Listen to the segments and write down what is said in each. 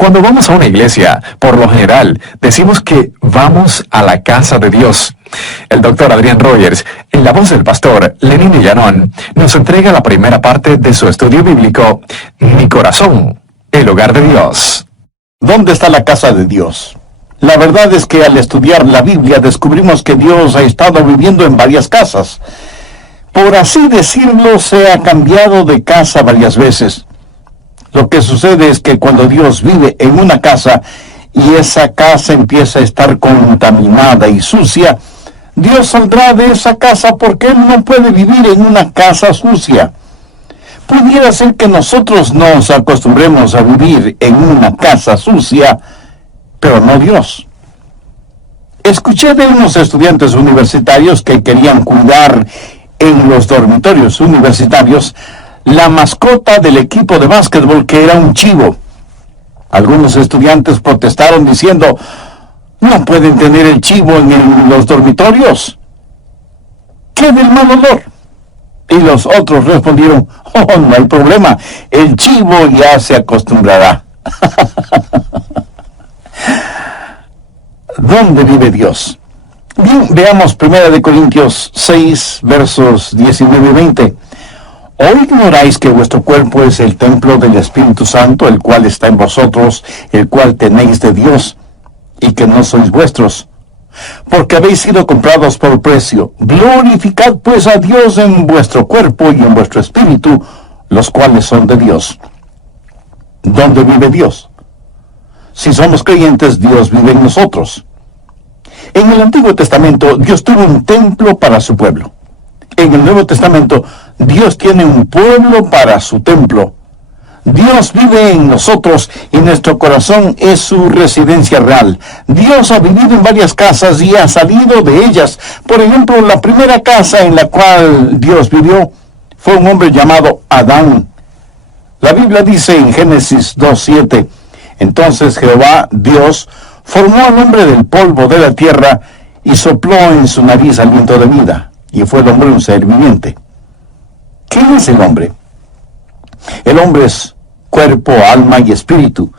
Cuando vamos a una iglesia, por lo general, decimos que vamos a la casa de Dios. El doctor Adrián Rogers, en la voz del pastor Lenín Villanón, nos entrega la primera parte de su estudio bíblico, Mi corazón, el hogar de Dios. ¿Dónde está la casa de Dios? La verdad es que al estudiar la Biblia descubrimos que Dios ha estado viviendo en varias casas. Por así decirlo, se ha cambiado de casa varias veces. Lo que sucede es que cuando Dios vive en una casa y esa casa empieza a estar contaminada y sucia, Dios saldrá de esa casa porque Él no puede vivir en una casa sucia. Pudiera ser que nosotros nos acostumbremos a vivir en una casa sucia, pero no Dios. Escuché de unos estudiantes universitarios que querían cuidar en los dormitorios universitarios la mascota del equipo de básquetbol, que era un chivo. Algunos estudiantes protestaron diciendo, no pueden tener el chivo en los dormitorios. ¿Qué del mal olor? Y los otros respondieron, oh, no hay problema, el chivo ya se acostumbrará. ¿Dónde vive Dios? Bien, veamos 1 Corintios 6, versos 19 y 20. ¿O ignoráis que vuestro cuerpo es el templo del Espíritu Santo, el cual está en vosotros, el cual tenéis de Dios, y que no sois vuestros? Porque habéis sido comprados por precio. Glorificad pues a Dios en vuestro cuerpo y en vuestro espíritu, los cuales son de Dios. ¿Dónde vive Dios? Si somos creyentes, Dios vive en nosotros. En el Antiguo Testamento, Dios tuvo un templo para su pueblo. En el Nuevo Testamento, Dios tiene un pueblo para su templo. Dios vive en nosotros y nuestro corazón es su residencia real. Dios ha vivido en varias casas y ha salido de ellas. Por ejemplo, la primera casa en la cual Dios vivió fue un hombre llamado Adán. La Biblia dice en Génesis 2:7, entonces Jehová, Dios, formó al hombre del polvo de la tierra y sopló en su nariz aliento de vida, y fue el hombre un ser viviente. ¿Qué es el hombre? El hombre es cuerpo, alma y espíritu.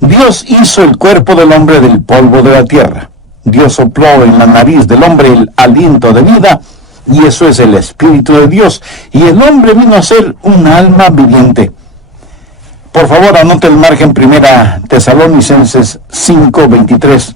Dios hizo el cuerpo del hombre del polvo de la tierra. Dios sopló en la nariz del hombre el aliento de vida, y eso es el Espíritu de Dios. Y el hombre vino a ser un alma viviente. Por favor, anote el margen 1 Tesalonicenses 5:23.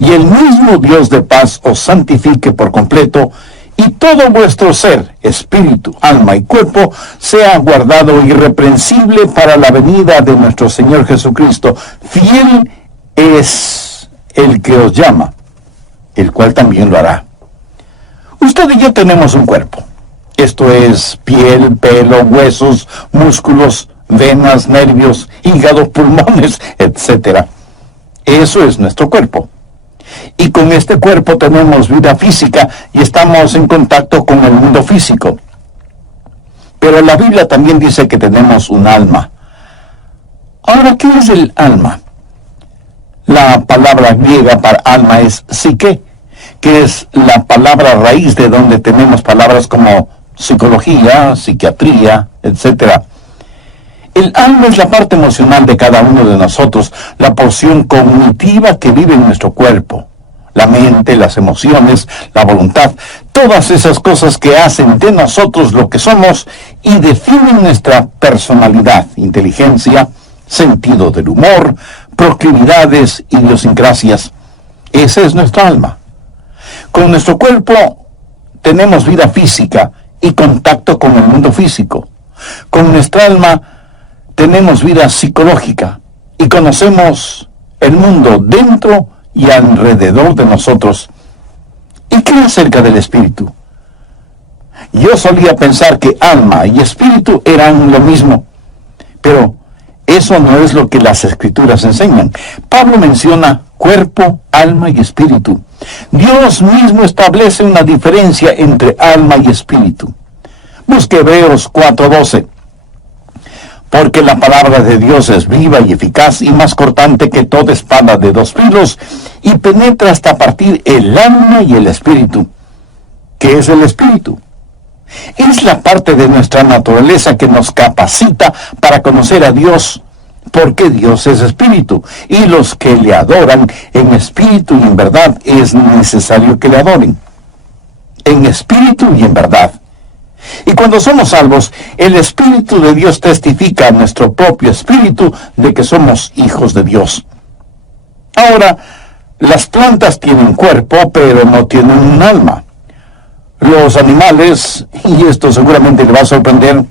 Y el mismo Dios de paz os santifique por completo, y todo vuestro ser, espíritu, alma y cuerpo, sea guardado irreprensible para la venida de nuestro Señor Jesucristo. Fiel es el que os llama, el cual también lo hará. Usted y yo tenemos un cuerpo. Esto es piel, pelo, huesos, músculos, venas, nervios, hígado, pulmones, etc. Eso es nuestro cuerpo. Y con este cuerpo tenemos vida física y estamos en contacto con el mundo físico. Pero la Biblia también dice que tenemos un alma. Ahora, ¿qué es el alma? La palabra griega para alma es psique, que es la palabra raíz de donde tenemos palabras como psicología, psiquiatría, etc. El alma es la parte emocional de cada uno de nosotros, la porción cognitiva que vive en nuestro cuerpo. La mente, las emociones, la voluntad, todas esas cosas que hacen de nosotros lo que somos y definen nuestra personalidad, inteligencia, sentido del humor, proclividades, idiosincrasias. Esa es nuestra alma. Con nuestro cuerpo tenemos vida física y contacto con el mundo físico. Con nuestra alma tenemos vida psicológica y conocemos el mundo dentro y alrededor de nosotros. ¿Y qué acerca del espíritu? Yo solía pensar que alma y espíritu eran lo mismo, pero eso no es lo que las Escrituras enseñan. Pablo menciona cuerpo, alma y espíritu. Dios mismo establece una diferencia entre alma y espíritu. Busque Hebreos 4:12. Porque la palabra de Dios es viva y eficaz y más cortante que toda espada de dos filos, y penetra hasta partir el alma y el espíritu. ¿Qué es el espíritu? Es la parte de nuestra naturaleza que nos capacita para conocer a Dios, porque Dios es espíritu, y los que le adoran en espíritu y en verdad es necesario que le adoren. En espíritu y en verdad. Y cuando somos salvos, el Espíritu de Dios testifica a nuestro propio espíritu de que somos hijos de Dios. Ahora, las plantas tienen cuerpo, pero no tienen un alma. Los animales, y esto seguramente le va a sorprender,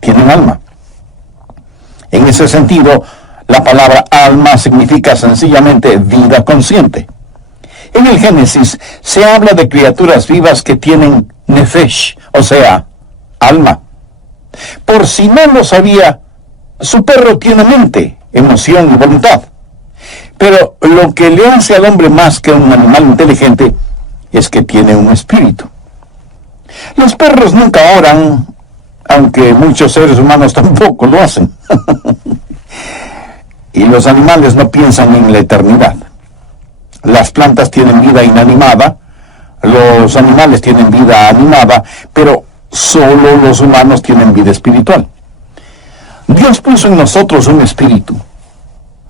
tienen alma. En ese sentido, la palabra alma significa sencillamente vida consciente. En el Génesis se habla de criaturas vivas que tienen nefesh, o sea, alma. Por si no lo sabía, su perro tiene mente, emoción y voluntad. Pero lo que le hace al hombre más que un animal inteligente es que tiene un espíritu. Los perros nunca oran, aunque muchos seres humanos tampoco lo hacen. Y los animales no piensan en la eternidad. Las plantas tienen vida inanimada, los animales tienen vida animada, pero solo los humanos tienen vida espiritual. Dios puso en nosotros un espíritu,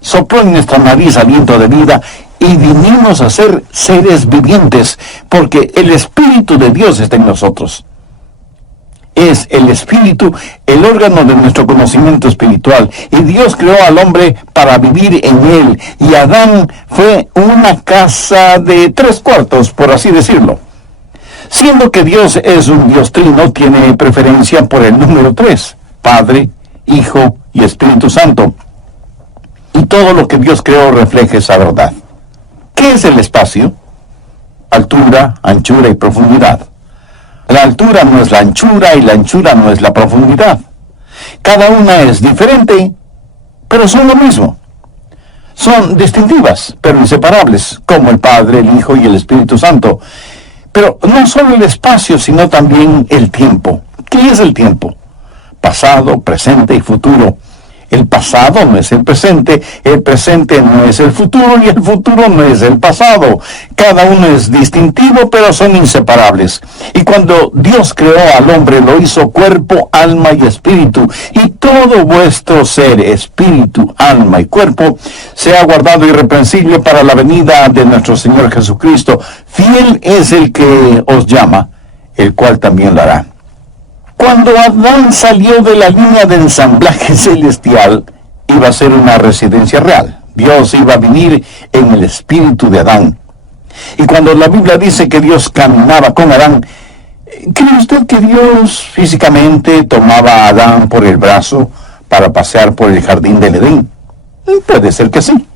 sopló en nuestra nariz aliento de vida y vinimos a ser seres vivientes, porque el Espíritu de Dios está en nosotros. Es el Espíritu el órgano de nuestro conocimiento espiritual, y Dios creó al hombre para vivir en él, y Adán fue una casa de 3/4, por así decirlo. Siendo que Dios es un Dios trino, tiene preferencia por el número 3, Padre, Hijo y Espíritu Santo. Y todo lo que Dios creó refleja esa verdad. ¿Qué es el espacio? Altura, anchura y profundidad. La altura no es la anchura y la anchura no es la profundidad. Cada una es diferente, pero son lo mismo. Son distintivas, pero inseparables, como el Padre, el Hijo y el Espíritu Santo. Pero no solo el espacio, sino también el tiempo. ¿Qué es el tiempo? Pasado, presente y futuro. El pasado no es el presente no es el futuro y el futuro no es el pasado. Cada uno es distintivo, pero son inseparables. Y cuando Dios creó al hombre, lo hizo cuerpo, alma y espíritu. Y todo vuestro ser, espíritu, alma y cuerpo, sea guardado irreprensible para la venida de nuestro Señor Jesucristo. Fiel es el que os llama, el cual también lo hará. Cuando Adán salió de la línea de ensamblaje celestial, iba a ser una residencia real. Dios iba a vivir en el espíritu de Adán. Y cuando la Biblia dice que Dios caminaba con Adán, ¿cree usted que Dios físicamente tomaba a Adán por el brazo para pasear por el jardín del Edén? Puede ser que sí,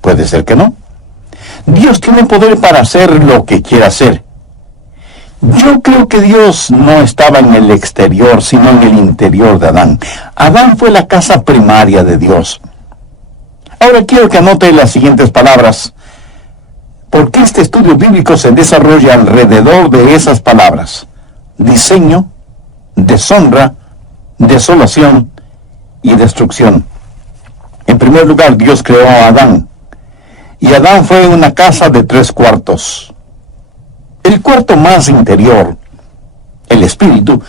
puede ser que no. Dios tiene poder para hacer lo que quiera hacer. Yo creo que Dios no estaba en el exterior, sino en el interior de Adán. Adán fue la casa primaria de Dios. Ahora quiero que anote las siguientes palabras, porque este estudio bíblico se desarrolla alrededor de esas palabras: diseño, deshonra, desolación y destrucción. En primer lugar, Dios creó a Adán, y Adán fue una casa de 3/4. El cuarto más interior, el espíritu,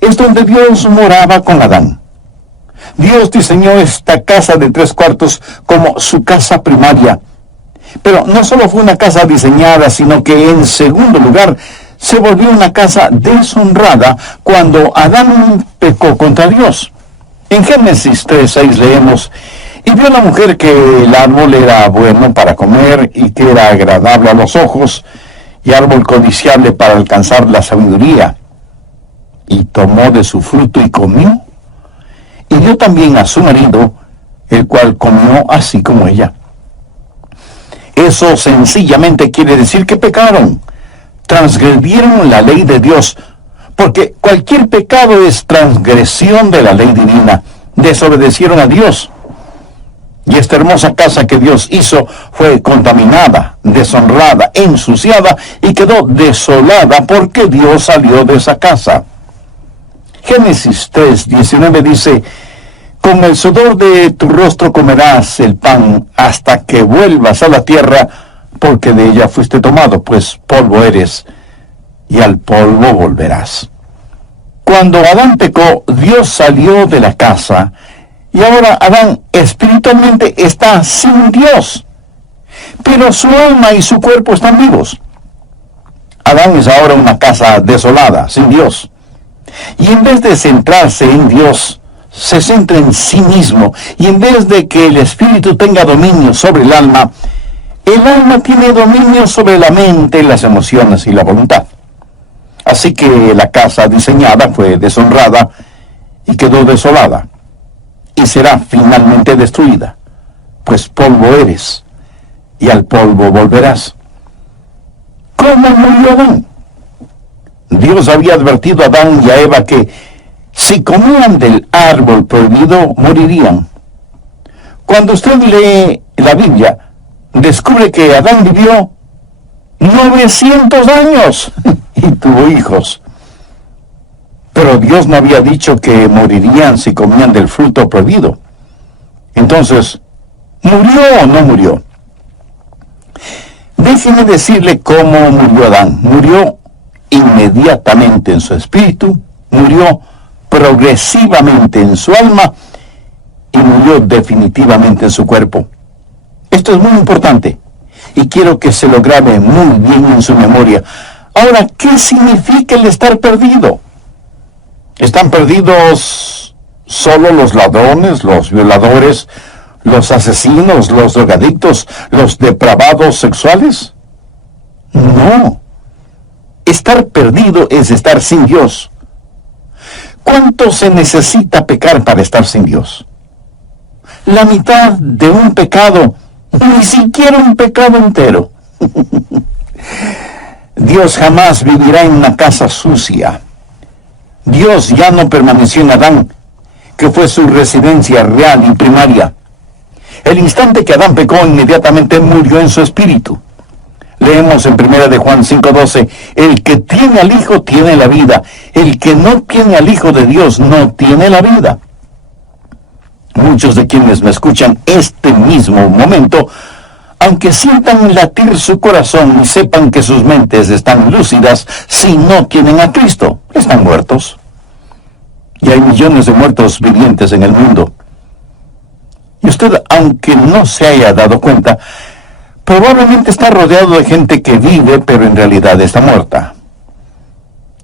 es donde Dios moraba con Adán. Dios diseñó esta casa de 3/4 como su casa primaria. Pero no solo fue una casa diseñada, sino que en segundo lugar se volvió una casa deshonrada cuando Adán pecó contra Dios. En Génesis 3:6 leemos: y vio la mujer que el árbol era bueno para comer y que era agradable a los ojos, y árbol codiciable para alcanzar la sabiduría. Y tomó de su fruto y comió, y dio también a su marido, el cual comió así como ella. Eso sencillamente quiere decir que pecaron, transgredieron la ley de Dios, porque cualquier pecado es transgresión de la ley divina. Desobedecieron a Dios. Y esta hermosa casa que Dios hizo fue contaminada, deshonrada, ensuciada y quedó desolada porque Dios salió de esa casa. Génesis 3:19 dice: con el sudor de tu rostro comerás el pan hasta que vuelvas a la tierra, porque de ella fuiste tomado, pues polvo eres, y al polvo volverás. Cuando Adán pecó, Dios salió de la casa, Y ahora Adán espiritualmente está sin Dios, pero su alma y su cuerpo están vivos. Adán es ahora una casa desolada, sin Dios. Y en vez de centrarse en Dios, se centra en sí mismo. Y en vez de que el espíritu tenga dominio sobre el alma tiene dominio sobre la mente, las emociones y la voluntad. Así que la casa diseñada fue deshonrada y quedó desolada. Y será finalmente destruida, pues polvo eres, y al polvo volverás. ¿Cómo murió Adán? Dios había advertido a Adán y a Eva que si comían del árbol prohibido, morirían. Cuando usted lee la Biblia, descubre que Adán vivió 900 años y tuvo hijos. Pero Dios no había dicho que morirían si comían del fruto prohibido. Entonces, ¿murió o no murió? Déjeme decirle cómo murió Adán. Murió inmediatamente en su espíritu, murió progresivamente en su alma y murió definitivamente en su cuerpo. Esto es muy importante y quiero que se lo grabe muy bien en su memoria. Ahora, ¿qué significa el estar perdido? ¿Están perdidos solo los ladrones, los violadores, los asesinos, los drogadictos, los depravados sexuales? No. Estar perdido es estar sin Dios. ¿Cuánto se necesita pecar para estar sin Dios? La mitad de un pecado, ni siquiera un pecado entero. Dios jamás vivirá en una casa sucia. Dios ya no permaneció en Adán, que fue su residencia real y primaria. El instante que Adán pecó, inmediatamente murió en su espíritu. Leemos en 1 de Juan 5:12, el que tiene al Hijo tiene la vida, el que no tiene al Hijo de Dios no tiene la vida. Muchos de quienes me escuchan este mismo momento, aunque sientan latir su corazón y sepan que sus mentes están lúcidas, si no tienen a Cristo, están muertos. Y hay millones de muertos vivientes en el mundo. Y usted, aunque no se haya dado cuenta, probablemente está rodeado de gente que vive, pero en realidad está muerta.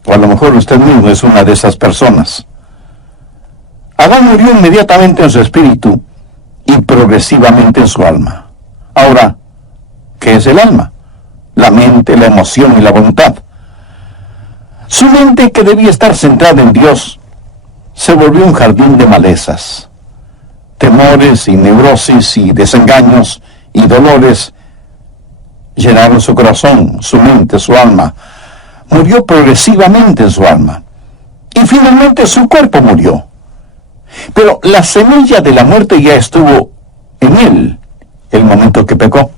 O a lo mejor usted mismo es una de esas personas. Adán murió inmediatamente en su espíritu y progresivamente en su alma. Ahora, ¿qué es el alma? La mente, la emoción y la voluntad. Su mente, que debía estar centrada en Dios, se volvió un jardín de malezas. Temores y neurosis y desengaños y dolores llenaron su corazón, su mente, su alma. Murió progresivamente en su alma. Y finalmente su cuerpo murió. Pero la semilla de la muerte ya estuvo en él el momento que pecó.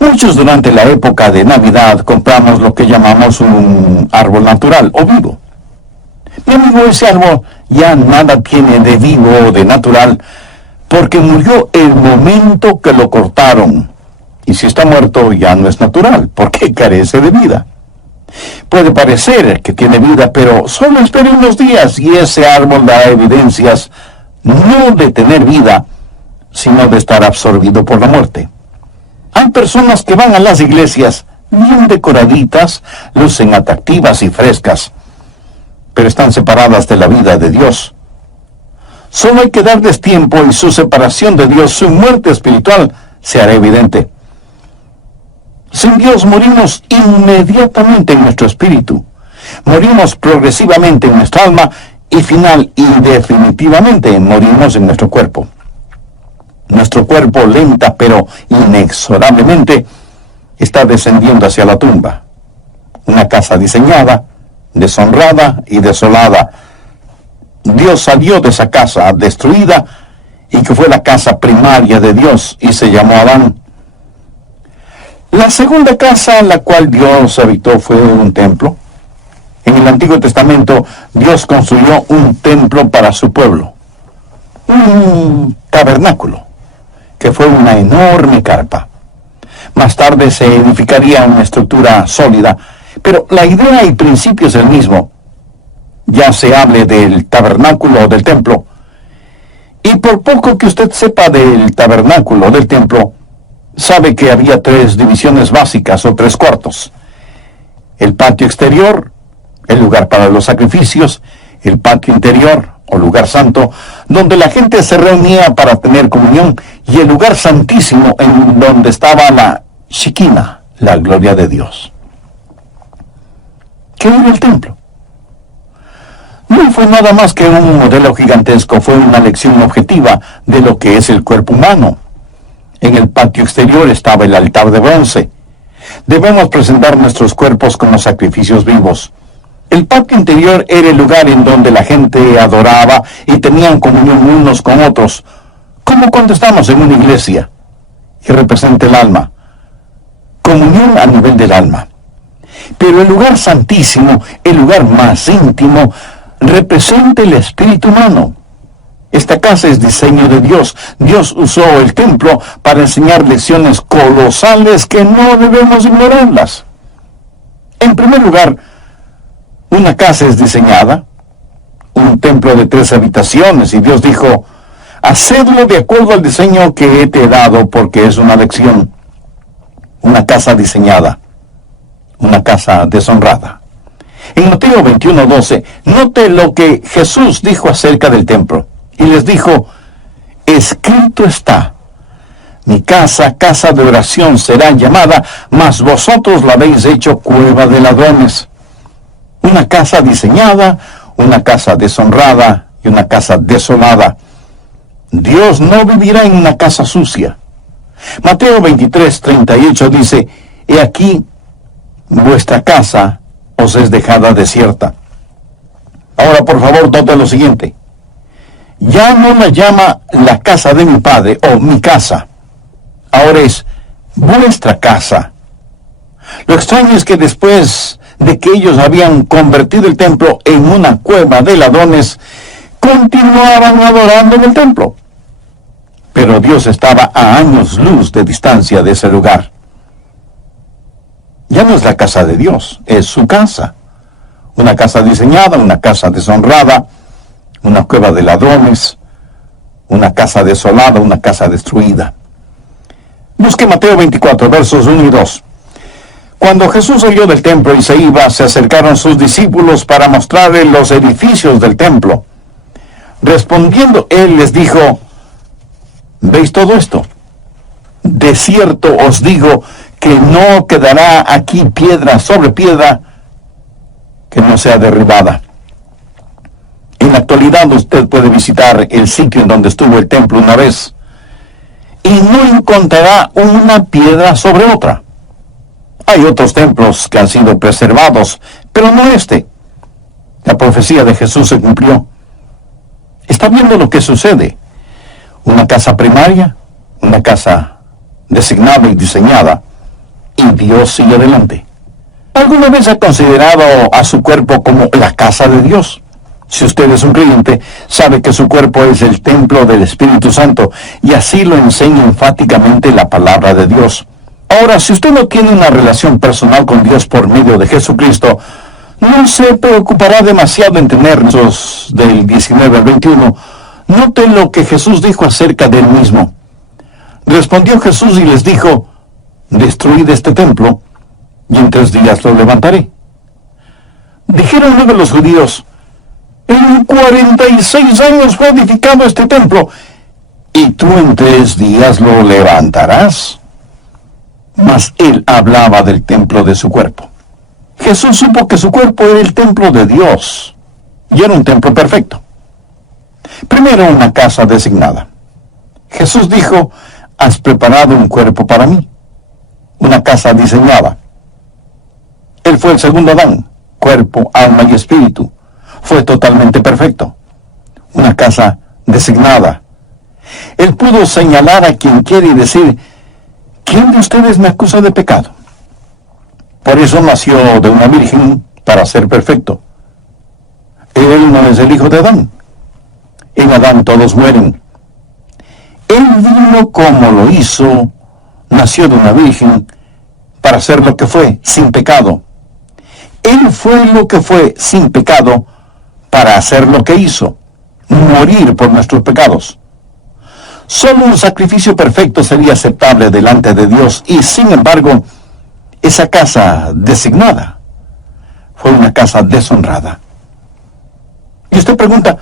Muchos durante la época de Navidad compramos lo que llamamos un árbol natural o vivo. Mi amigo, ese árbol ya nada tiene de vivo o de natural, porque murió el momento que lo cortaron. Y si está muerto ya no es natural, porque carece de vida. Puede parecer que tiene vida, pero solo espere unos días y ese árbol da evidencias no de tener vida, sino de estar absorbido por la muerte. Hay personas que van a las iglesias bien decoraditas, lucen atractivas y frescas, pero están separadas de la vida de Dios. Solo hay que darles tiempo y su separación de Dios, su muerte espiritual, se hará evidente. Sin Dios morimos inmediatamente en nuestro espíritu, morimos progresivamente en nuestra alma y final y definitivamente morimos en nuestro cuerpo. Nuestro cuerpo lenta pero inexorablemente está descendiendo hacia la tumba. Una casa diseñada, deshonrada y desolada. Dios salió de esa casa destruida y que fue la casa primaria de Dios y se llamó Adán. La segunda casa en la cual Dios habitó fue un templo. En el Antiguo Testamento Dios construyó un templo para su pueblo, un tabernáculo, que fue una enorme carpa. Más tarde se edificaría una estructura sólida, pero la idea y principio es el mismo. Ya se hable del tabernáculo o del templo, Y por poco que usted sepa del tabernáculo, del templo, sabe que había 3 divisiones básicas o 3 cuartos. El patio exterior, el lugar para los sacrificios, el patio interior o lugar santo, donde la gente se reunía para tener comunión, y el lugar santísimo en donde estaba la Shekinah, la gloria de Dios. ¿Qué era el templo? No fue nada más que un modelo gigantesco, fue una lección objetiva de lo que es el cuerpo humano. En el patio exterior estaba el altar de bronce. Debemos presentar nuestros cuerpos como sacrificios vivos. El patio interior era el lugar en donde la gente adoraba y tenían comunión unos con otros, como cuando estamos en una iglesia, y representa el alma. Comunión a nivel del alma. Pero el lugar santísimo, el lugar más íntimo, representa el espíritu humano. Esta casa es diseño de Dios. Dios usó el templo para enseñar lecciones colosales que no debemos ignorarlas. En primer lugar, una casa es diseñada, un templo de 3 habitaciones, y Dios dijo, hacedlo de acuerdo al diseño que te he dado, porque es una lección. Una casa diseñada, una casa deshonrada. En Mateo 21:12, note lo que Jesús dijo acerca del templo. Y les dijo, escrito está, mi casa, casa de oración será llamada, mas vosotros la habéis hecho cueva de ladrones. Una casa diseñada, una casa deshonrada y una casa desolada. Dios no vivirá en una casa sucia. Mateo 23:38 dice, he aquí, vuestra casa os es dejada desierta. Ahora, por favor, note lo siguiente. Ya no la llama la casa de mi padre o mi casa. Ahora es vuestra casa. Lo extraño es que después de que ellos habían convertido el templo en una cueva de ladrones, continuaban adorando en el templo. Pero Dios estaba a años luz de distancia de ese lugar. Ya no es la casa de Dios, es su casa. Una casa diseñada, una casa deshonrada, una cueva de ladrones, una casa desolada, una casa destruida. Busque Mateo 24, versos 1 y 2. Cuando Jesús salió del templo y se iba, se acercaron sus discípulos para mostrarle los edificios del templo. Respondiendo él les dijo, ¿veis todo esto? De cierto os digo que no quedará aquí piedra sobre piedra que no sea derribada. En la actualidad usted puede visitar el sitio en donde estuvo el templo una vez y no encontrará una piedra sobre otra. Hay otros templos que han sido preservados, pero no este. La profecía de Jesús se cumplió. Está viendo lo que sucede. Una casa primaria, una casa designada y diseñada, y Dios sigue adelante. ¿Alguna vez ha considerado a su cuerpo como la casa de Dios? Si usted es un creyente, sabe que su cuerpo es el templo del Espíritu Santo, y así lo enseña enfáticamente la palabra de Dios. Ahora, si usted no tiene una relación personal con Dios por medio de Jesucristo, no se preocupará demasiado en tener esos del 19 al 21. Note lo que Jesús dijo acerca de él mismo. Respondió Jesús y les dijo, destruid este templo, y en 3 días lo levantaré. Dijeron luego los judíos, en 46 años fue edificado este templo, y tú en 3 días lo levantarás. Mas él hablaba del templo de su cuerpo. Jesús supo que su cuerpo era el templo de Dios, y era un templo perfecto. Primero, una casa designada. Jesús dijo, has preparado un cuerpo para mí, una casa diseñada. Él fue el segundo Adán, cuerpo, alma y espíritu. Fue totalmente perfecto. Una casa designada. Él pudo señalar a quien quiere y decir, ¿quién de ustedes me acusa de pecado? Por eso nació de una virgen para ser perfecto. Él no es el hijo de Adán. En Adán todos mueren. Él vino como lo hizo, nació de una virgen para ser lo que fue, sin pecado. Él fue lo que fue, sin pecado, para hacer lo que hizo, morir por nuestros pecados. Solo un sacrificio perfecto sería aceptable delante de Dios, y sin embargo, esa casa designada fue una casa deshonrada. Y usted pregunta,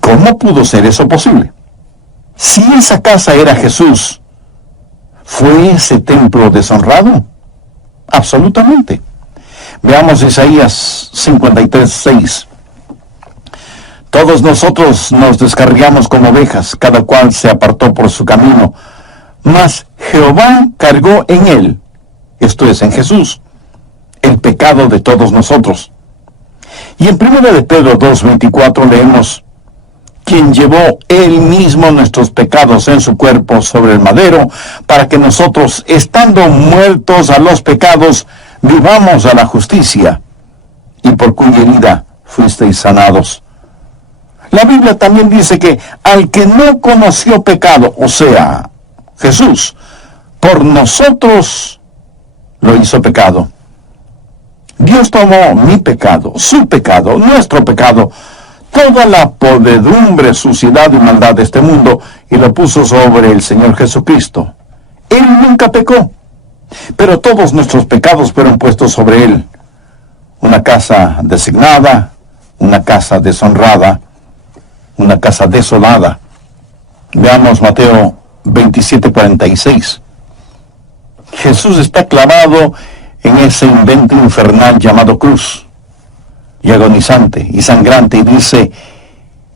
¿cómo pudo ser eso posible? Si esa casa era Jesús, ¿fue ese templo deshonrado? Absolutamente. Veamos Isaías 53:6. Todos nosotros nos descarriamos como ovejas, cada cual se apartó por su camino, mas Jehová cargó en él, esto es, en Jesús, el pecado de todos nosotros. Y en 1 de Pedro 2:24 leemos, quien llevó él mismo nuestros pecados en su cuerpo sobre el madero, para que nosotros, estando muertos a los pecados, vivamos a la justicia, y por cuya herida fuisteis sanados. La Biblia también dice que al que no conoció pecado, o sea, Jesús, por nosotros lo hizo pecado. Dios tomó mi pecado, su pecado, nuestro pecado, toda la podredumbre, suciedad y maldad de este mundo, y lo puso sobre el Señor Jesucristo. Él nunca pecó, pero todos nuestros pecados fueron puestos sobre Él. Una casa designada, una casa deshonrada, una casa desolada. Veamos Mateo 27:46. Jesús está clavado en ese invento infernal llamado cruz, y agonizante y sangrante, y dice,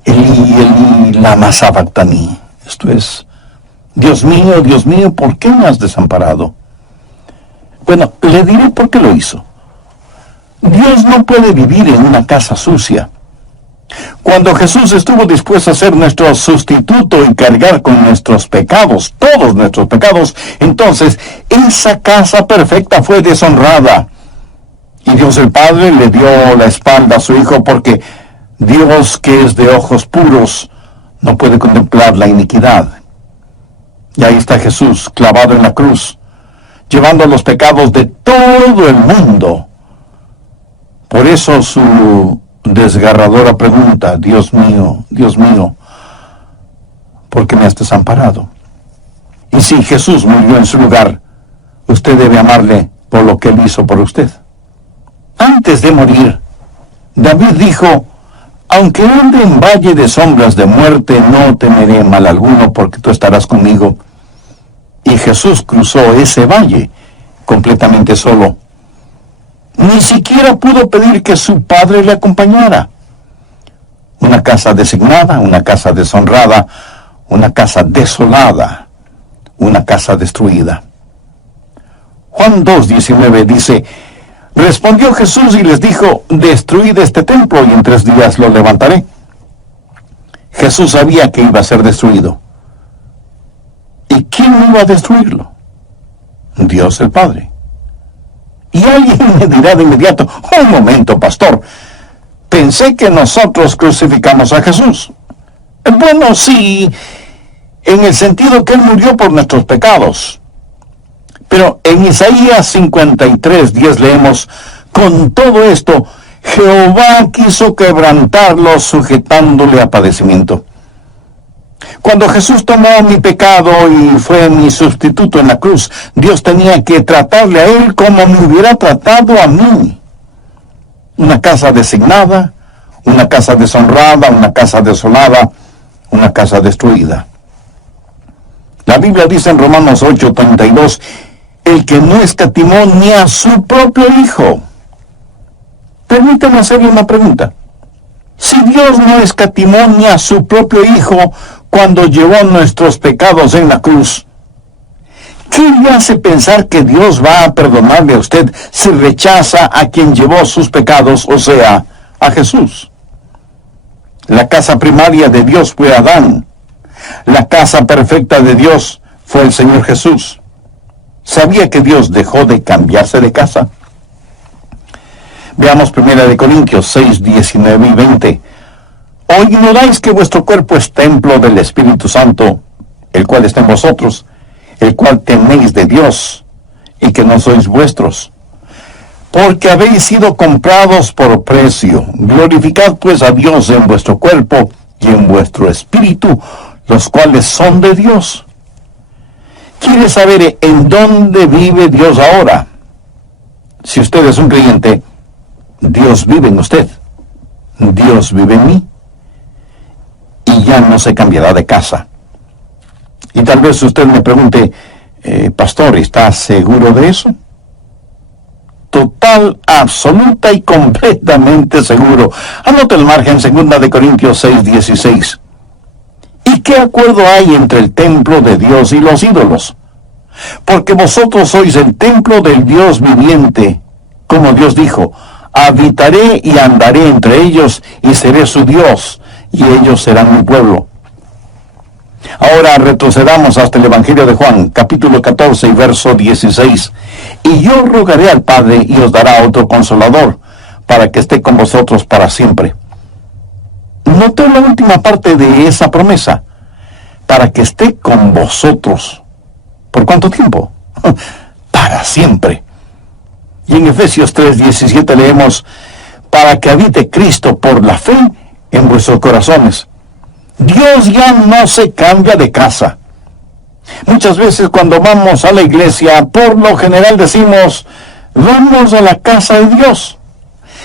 Elí, Elí, lama sabactani. Esto es, Dios mío, ¿por qué me has desamparado? Bueno, le diré por qué lo hizo. Dios no puede vivir en una casa sucia. Cuando Jesús estuvo dispuesto a ser nuestro sustituto y cargar con nuestros pecados, todos nuestros pecados, entonces esa casa perfecta fue deshonrada. Y Dios el Padre le dio la espalda a su Hijo, porque Dios, que es de ojos puros, no puede contemplar la iniquidad. Y ahí está Jesús clavado en la cruz, llevando los pecados de todo el mundo. Por eso su desgarradora pregunta, Dios mío, ¿por qué me has desamparado? Y si Jesús murió en su lugar, usted debe amarle por lo que Él hizo por usted. Antes de morir, David dijo, aunque ande en valle de sombras de muerte, no temeré mal alguno, porque tú estarás conmigo. Y Jesús cruzó ese valle completamente solo. Ni siquiera pudo pedir que su Padre le acompañara. Una casa designada, una casa deshonrada, una casa desolada, una casa destruida. Juan 2:19 dice, respondió Jesús y les dijo, destruid este templo y en 3 días lo levantaré. Jesús sabía que iba a ser destruido. ¿Y quién iba a destruirlo? Dios el Padre. Y alguien me dirá de inmediato, un momento, pastor, pensé que nosotros crucificamos a Jesús. Bueno, sí, en el sentido que Él murió por nuestros pecados. Pero en Isaías 53:10 leemos, con todo esto, Jehová quiso quebrantarlo sujetándole a padecimiento. Cuando Jesús tomó mi pecado y fue mi sustituto en la cruz, Dios tenía que tratarle a Él como me hubiera tratado a mí. Una casa designada, una casa deshonrada, una casa desolada, una casa destruida. La Biblia dice en Romanos 8:32, el que no escatimó ni a su propio Hijo. Permítame hacerle una pregunta. Si Dios no escatimó ni a su propio Hijo cuando llevó nuestros pecados en la cruz, ¿qué le hace pensar que Dios va a perdonarle a usted si rechaza a quien llevó sus pecados, o sea, a Jesús? La casa primaria de Dios fue Adán. La casa perfecta de Dios fue el Señor Jesús. ¿Sabía que Dios dejó de cambiarse de casa? Veamos 1 Corintios 6, 19 y 20. ¿O ignoráis que vuestro cuerpo es templo del Espíritu Santo, el cual está en vosotros, el cual tenéis de Dios, y que no sois vuestros? Porque habéis sido comprados por precio. Glorificad pues a Dios en vuestro cuerpo y en vuestro espíritu, los cuales son de Dios. ¿Quiere saber en dónde vive Dios ahora? Si usted es un creyente, Dios vive en usted. Dios vive en mí. Y ya no se cambiará de casa. Y tal vez usted me pregunte, pastor, ¿está seguro de eso? Total, absoluta y completamente seguro. Anote el margen, 2 Corintios 6:16. ¿Y qué acuerdo hay entre el templo de Dios y los ídolos? Porque vosotros sois el templo del Dios viviente. Como Dios dijo, habitaré y andaré entre ellos y seré su Dios, y ellos serán mi pueblo. Ahora retrocedamos hasta el Evangelio de Juan, capítulo 14 y verso 16. Y yo rogaré al Padre y os dará otro consolador, para que esté con vosotros para siempre. Note la última parte de esa promesa, para que esté con vosotros. ¿Por cuánto tiempo? Para siempre. Y en Efesios 3:17 leemos, para que habite Cristo por la fe en vuestros corazones. Dios ya no se cambia de casa. Muchas veces cuando vamos a la iglesia, por lo general decimos, vamos a la casa de Dios.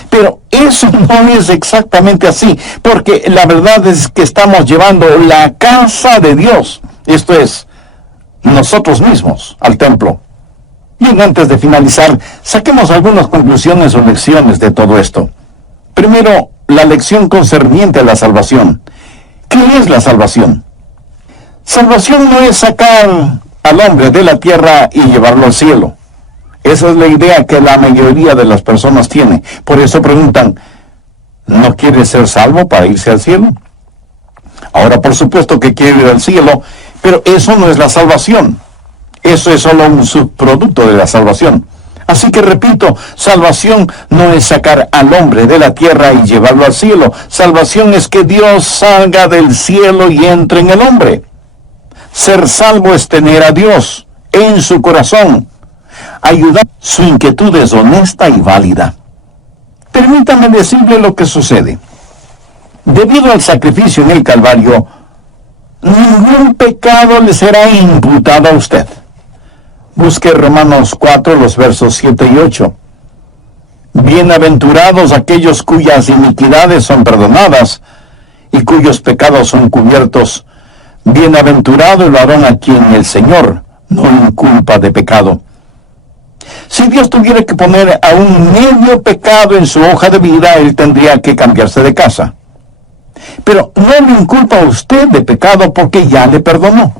Pero eso no es exactamente así, porque la verdad es que estamos llevando la casa de Dios, esto es, nosotros mismos, al templo. Bien, antes de finalizar, saquemos algunas conclusiones o lecciones de todo esto. Primero, la lección concerniente a la salvación. ¿Qué es la salvación? Salvación no es sacar al hombre de la tierra y llevarlo al cielo. Esa es la idea que la mayoría de las personas tiene. Por eso preguntan, ¿no quiere ser salvo para irse al cielo? Ahora, por supuesto que quiere ir al cielo, pero eso no es la salvación. Eso es solo un subproducto de la salvación. Así que repito, salvación no es sacar al hombre de la tierra y llevarlo al cielo. Salvación es que Dios salga del cielo y entre en el hombre. Ser salvo es tener a Dios en su corazón. Ayudar. Su inquietud es honesta y válida. Permítame decirle lo que sucede. Debido al sacrificio en el Calvario, ningún pecado le será imputado a usted. Busque Romanos 4, los versos 7 y 8. Bienaventurados aquellos cuyas iniquidades son perdonadas y cuyos pecados son cubiertos. Bienaventurado el varón a quien el Señor no inculpa de pecado. Si Dios tuviera que poner a un medio pecado en su hoja de vida, él tendría que cambiarse de casa. Pero no le inculpa a usted de pecado porque ya le perdonó.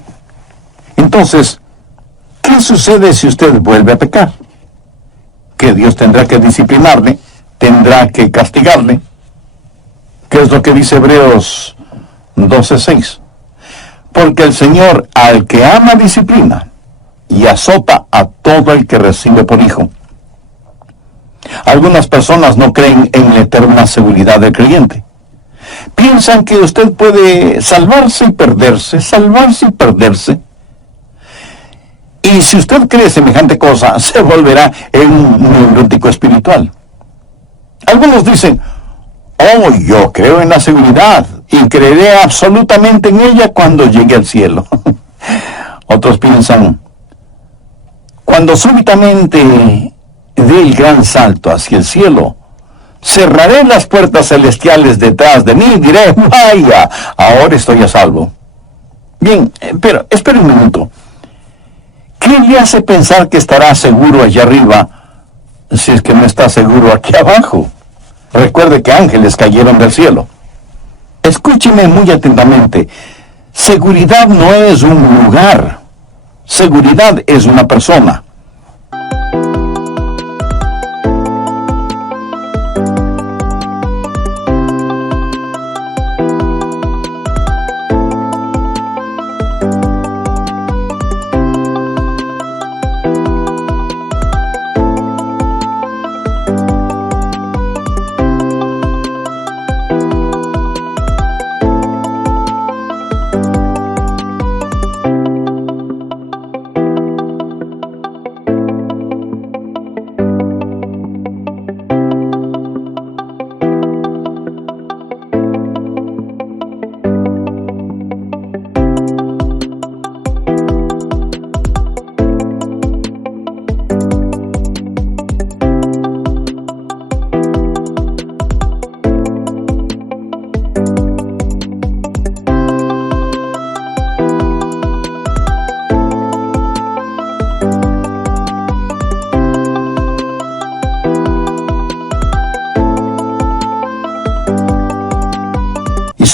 Entonces, ¿qué sucede si usted vuelve a pecar? Que Dios tendrá que disciplinarle, tendrá que castigarle. ¿Qué es lo que dice Hebreos 12:6? Porque el Señor al que ama disciplina y azota a todo el que recibe por hijo. Algunas personas no creen en la eterna seguridad del creyente. Piensan que usted puede salvarse y perderse, salvarse y perderse. Y si usted cree semejante cosa, se volverá en un neurótico espiritual. Algunos dicen, oh, yo creo en la seguridad y creeré absolutamente en ella cuando llegue al cielo. Otros piensan, cuando súbitamente dé el gran salto hacia el cielo, cerraré las puertas celestiales detrás de mí y diré, vaya, ahora estoy a salvo. Bien, pero espere un minuto. ¿Qué le hace pensar que estará seguro allá arriba si es que no está seguro aquí abajo? Recuerde que ángeles cayeron del cielo. Escúcheme muy atentamente. Seguridad no es un lugar. Seguridad es una persona.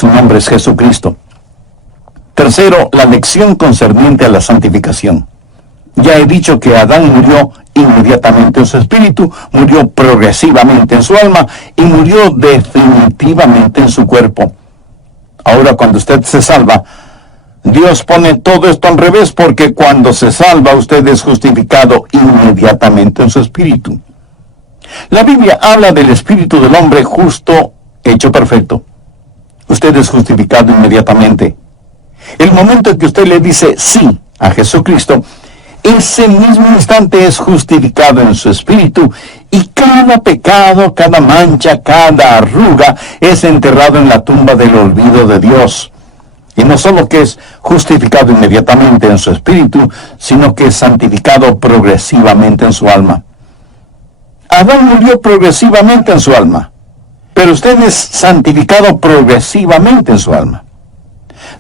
su nombre es Jesucristo. Tercero, la lección concerniente a la santificación. Ya he dicho que Adán murió inmediatamente en su espíritu, murió progresivamente en su alma y murió definitivamente en su cuerpo. Ahora, cuando usted se salva, Dios pone todo esto al revés, porque cuando se salva usted es justificado inmediatamente en su espíritu. La Biblia habla del espíritu del hombre justo, hecho perfecto. Usted es justificado inmediatamente. El momento en que usted le dice sí a Jesucristo, ese mismo instante es justificado en su espíritu, y cada pecado, cada mancha, cada arruga es enterrado en la tumba del olvido de Dios. Y no solo que es justificado inmediatamente en su espíritu, sino que es santificado progresivamente en su alma. Adán murió progresivamente en su alma, pero usted es santificado progresivamente en su alma.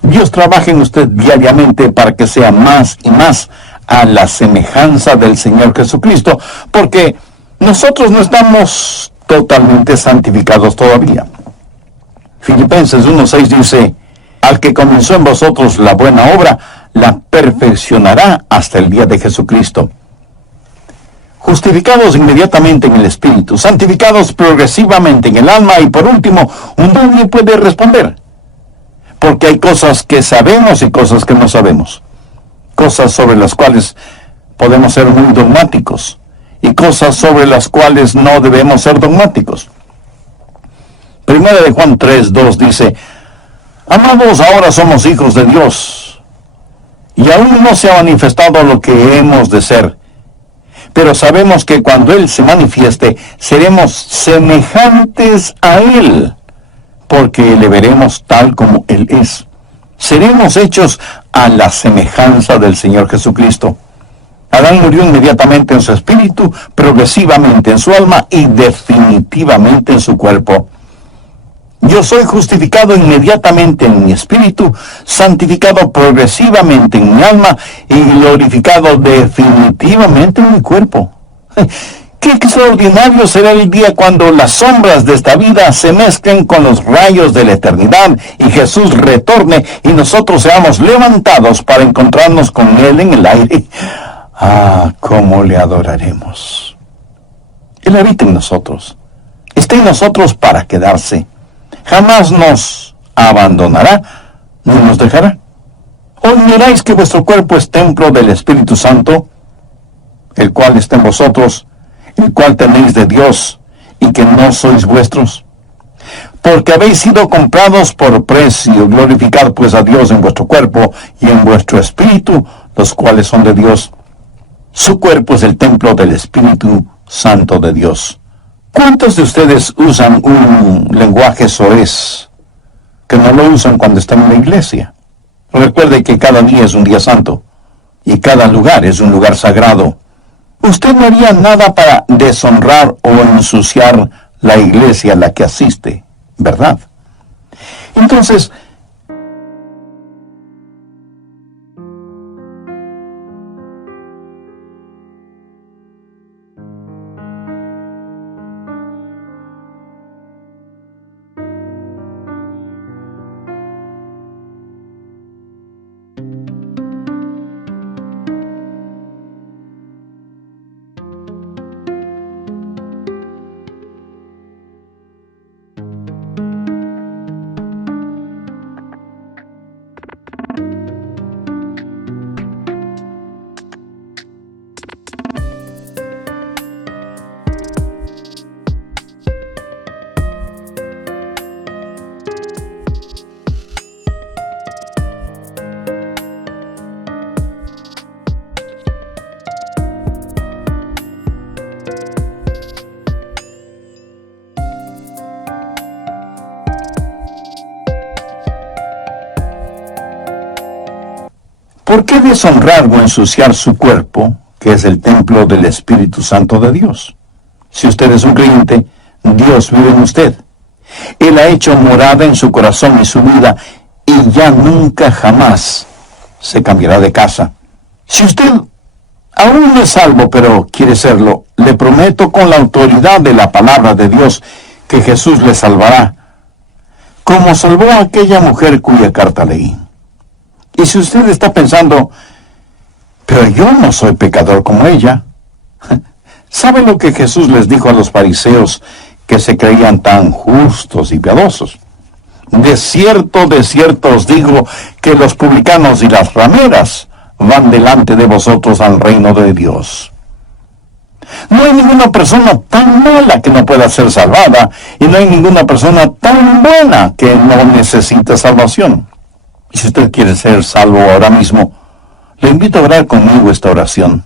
Dios trabaja en usted diariamente para que sea más y más a la semejanza del Señor Jesucristo, porque nosotros no estamos totalmente santificados todavía. Filipenses 1:6 dice: al que comenzó en vosotros la buena obra, la perfeccionará hasta el día de Jesucristo. Justificados inmediatamente en el Espíritu, santificados progresivamente en el alma, y por último, nadie puede responder, porque hay cosas que sabemos y cosas que no sabemos. Cosas sobre las cuales podemos ser muy dogmáticos y cosas sobre las cuales no debemos ser dogmáticos. Primera de Juan 3:2 dice: amados, ahora somos hijos de Dios, y aún no se ha manifestado lo que hemos de ser, pero sabemos que cuando Él se manifieste, seremos semejantes a Él, porque le veremos tal como Él es. Seremos hechos a la semejanza del Señor Jesucristo. Adán murió inmediatamente en su espíritu, progresivamente en su alma y definitivamente en su cuerpo. Yo soy justificado inmediatamente en mi espíritu, santificado progresivamente en mi alma y glorificado definitivamente en mi cuerpo. ¡Qué extraordinario será el día cuando las sombras de esta vida se mezclen con los rayos de la eternidad y Jesús retorne y nosotros seamos levantados para encontrarnos con Él en el aire! ¡Ah, cómo le adoraremos! Él habita en nosotros. Está en nosotros para quedarse. Jamás nos abandonará ni nos dejará. ¿O ignoráis que vuestro cuerpo es templo del Espíritu Santo, el cual está en vosotros, el cual tenéis de Dios, y que no sois vuestros? Porque habéis sido comprados por precio. Glorificad pues a Dios en vuestro cuerpo y en vuestro espíritu, los cuales son de Dios. Su cuerpo es el templo del Espíritu Santo de Dios. ¿Cuántos de ustedes usan un lenguaje soez que no lo usan cuando están en la iglesia? Recuerde que cada día es un día santo y cada lugar es un lugar sagrado. Usted no haría nada para deshonrar o ensuciar la iglesia a la que asiste, ¿verdad? Entonces, ¿por qué deshonrar o ensuciar su cuerpo, que es el templo del Espíritu Santo de Dios? Si usted es un creyente, Dios vive en usted. Él ha hecho morada en su corazón y su vida, y ya nunca jamás se cambiará de casa. Si usted aún no es salvo, pero quiere serlo, le prometo con la autoridad de la palabra de Dios que Jesús le salvará. como salvó a aquella mujer cuya carta leí. Y si usted está pensando, pero yo no soy pecador como ella, ¿sabe lo que Jesús les dijo a los fariseos que se creían tan justos y piadosos? De cierto os digo que los publicanos y las rameras van delante de vosotros al reino de Dios. No hay ninguna persona tan mala que no pueda ser salvada, y no hay ninguna persona tan buena que no necesite salvación. Y si usted quiere ser salvo ahora mismo, le invito a orar conmigo esta oración.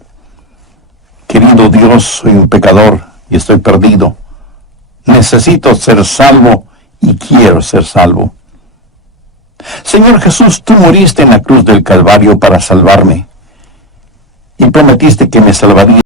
Querido Dios, soy un pecador y estoy perdido. Necesito ser salvo y quiero ser salvo. Señor Jesús, tú moriste en la cruz del Calvario para salvarme y prometiste que me salvarías